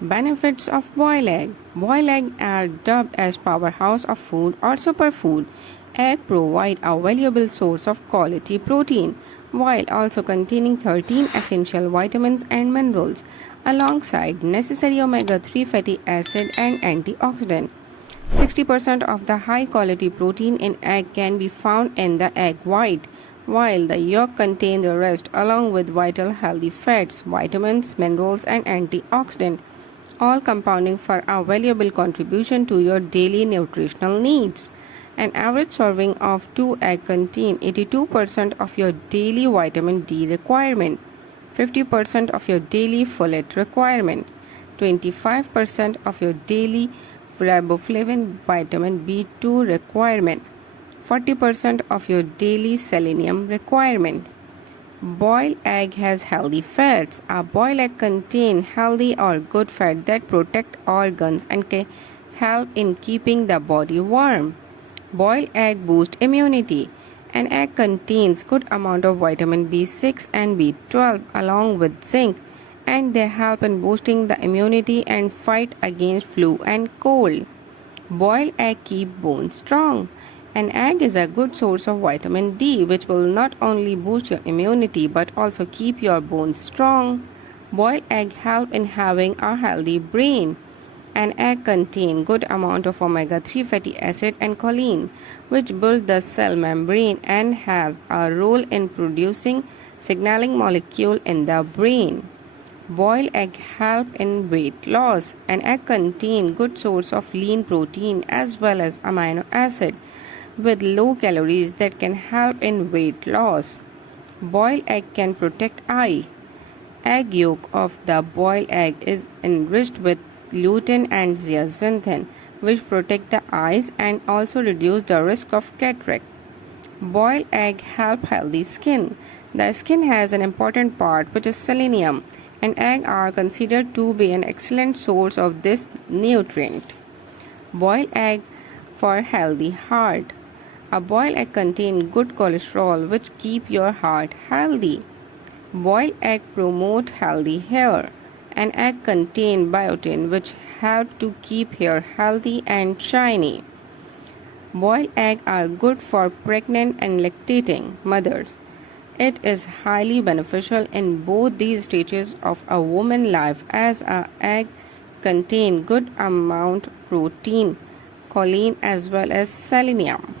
Benefits of boiled egg. Boiled egg are dubbed as powerhouse of food or superfood. Egg provide a valuable source of quality protein while also containing 13 essential vitamins and minerals alongside necessary omega-3 fatty acid and antioxidant. 60% of the high quality protein in egg can be found in the egg white, while the yolk contains the rest along with vital healthy fats, vitamins, minerals and antioxidants, all compounding for a valuable contribution to your daily nutritional needs. An average serving of 2 eggs contains 82% of your daily vitamin D requirement, 50% of your daily folate requirement, 25% of your daily riboflavin vitamin B2 requirement, 40% of your daily selenium requirement. Boiled egg has healthy fats. A boiled egg contains healthy or good fat that protect organs and can help in keeping the body warm. Boiled egg boosts immunity. An egg contains good amount of vitamin B6 and B12 along with zinc, and they help in boosting the immunity and fight against flu and cold. Boiled egg keep bones strong. An egg is a good source of vitamin D, which will not only boost your immunity but also keep your bones strong. Boiled egg help in having a healthy brain. An egg contains good amount of omega-3 fatty acid and choline, which build the cell membrane and have a role in producing signaling molecule in the brain. Boiled egg help in weight loss. An egg contains good source of lean protein as well as amino acid with low calories that can help in weight loss. Boiled egg can protect eye. Egg yolk of the boiled egg is enriched with lutein and zeaxanthin, which protect the eyes and also reduce the risk of cataract. Boiled egg help healthy skin. The skin has an important part which is selenium, and eggs are considered to be an excellent source of this nutrient. Boiled egg for healthy heart. A boiled egg contains good cholesterol which keep your heart healthy. Boiled egg promote healthy hair. An egg contains biotin which help to keep hair healthy and shiny. Boiled eggs are good for pregnant and lactating mothers. It is highly beneficial in both these stages of a woman's life as an egg contains good amount protein, choline as well as selenium.